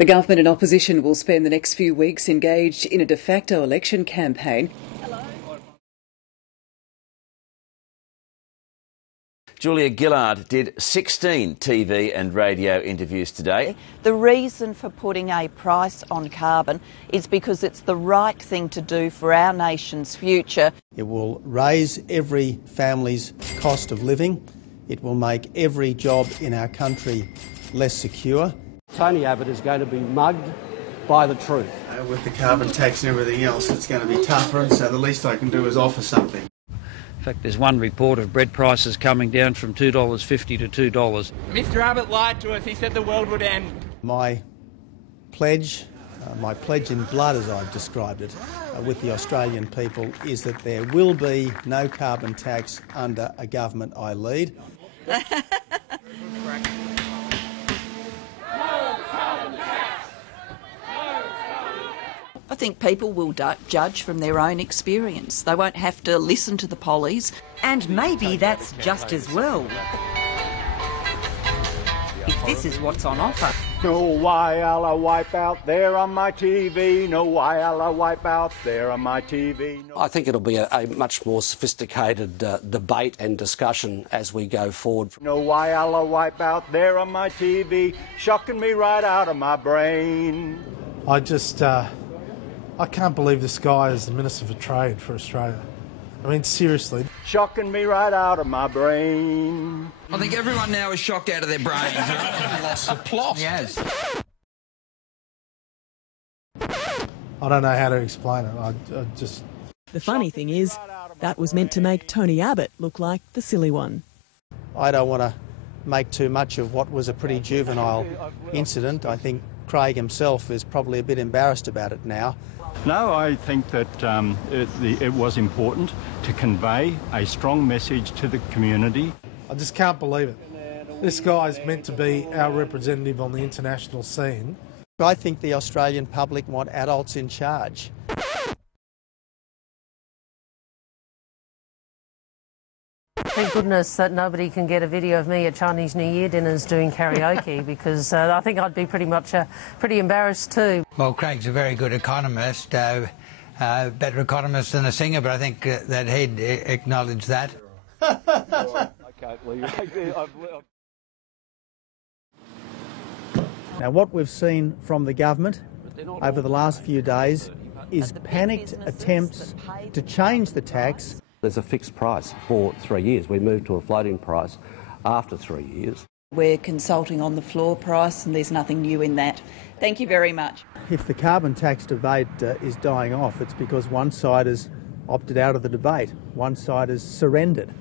The government and opposition will spend the next few weeks engaged in a de facto election campaign. Julia Gillard did 16 TV and radio interviews today. The reason for putting a price on carbon is because it's the right thing to do for our nation's future. It will raise every family's cost of living. It will make every job in our country less secure. Tony Abbott is going to be mugged by the truth. With the carbon tax and everything else, it's going to be tougher, and so the least I can do is offer something. In fact, there's one report of bread prices coming down from $2.50 to $2. Mr Abbott lied to us. He said the world would end. My pledge in blood, as I've described it, with the Australian people, is that there will be no carbon tax under a government I lead. I think people will judge from their own experience. They won't have to listen to the pollies. And maybe that's just as well, if this is what's on offer. No Whyalla wipeout there on my TV. No Whyalla wipeout there on my TV. I think it'll be a much more sophisticated debate and discussion as we go forward. No Whyalla wipeout there on my TV, shocking me right out of my brain. I can't believe this guy is the Minister for Trade for Australia. I mean, seriously. Shocking me right out of my brain. I think everyone now is shocked out of their brains. Lost the plot. Yes. I don't know how to explain it. I just... The funny thing is, that was meant to make Tony Abbott look like the silly one. I don't want to make too much of what was a pretty juvenile incident. I think Craig himself is probably a bit embarrassed about it now. No, I think that it was important to convey a strong message to the community. I just can't believe it. This guy's meant to be our representative on the international scene. I think the Australian public want adults in charge. Thank goodness that nobody can get a video of me at Chinese New Year dinners doing karaoke because I think I'd be pretty embarrassed too. Well, Craig's a very good economist, better economist than a singer, but I think that he'd acknowledge that. Now, what we've seen from the government over the last few days is panicked attempts to change the tax. There's a fixed price for 3 years. We moved to a floating price after 3 years. We're consulting on the floor price and there's nothing new in that. Thank you very much. If the carbon tax debate is dying off, it's because one side has opted out of the debate. One side has surrendered.